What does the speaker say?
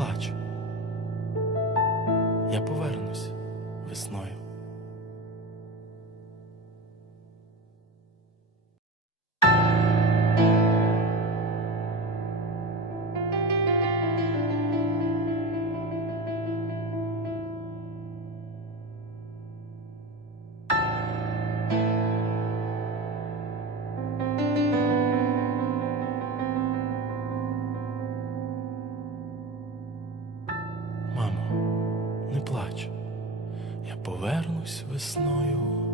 плач. Я повернусь весною. Не плач, я повернусь весною.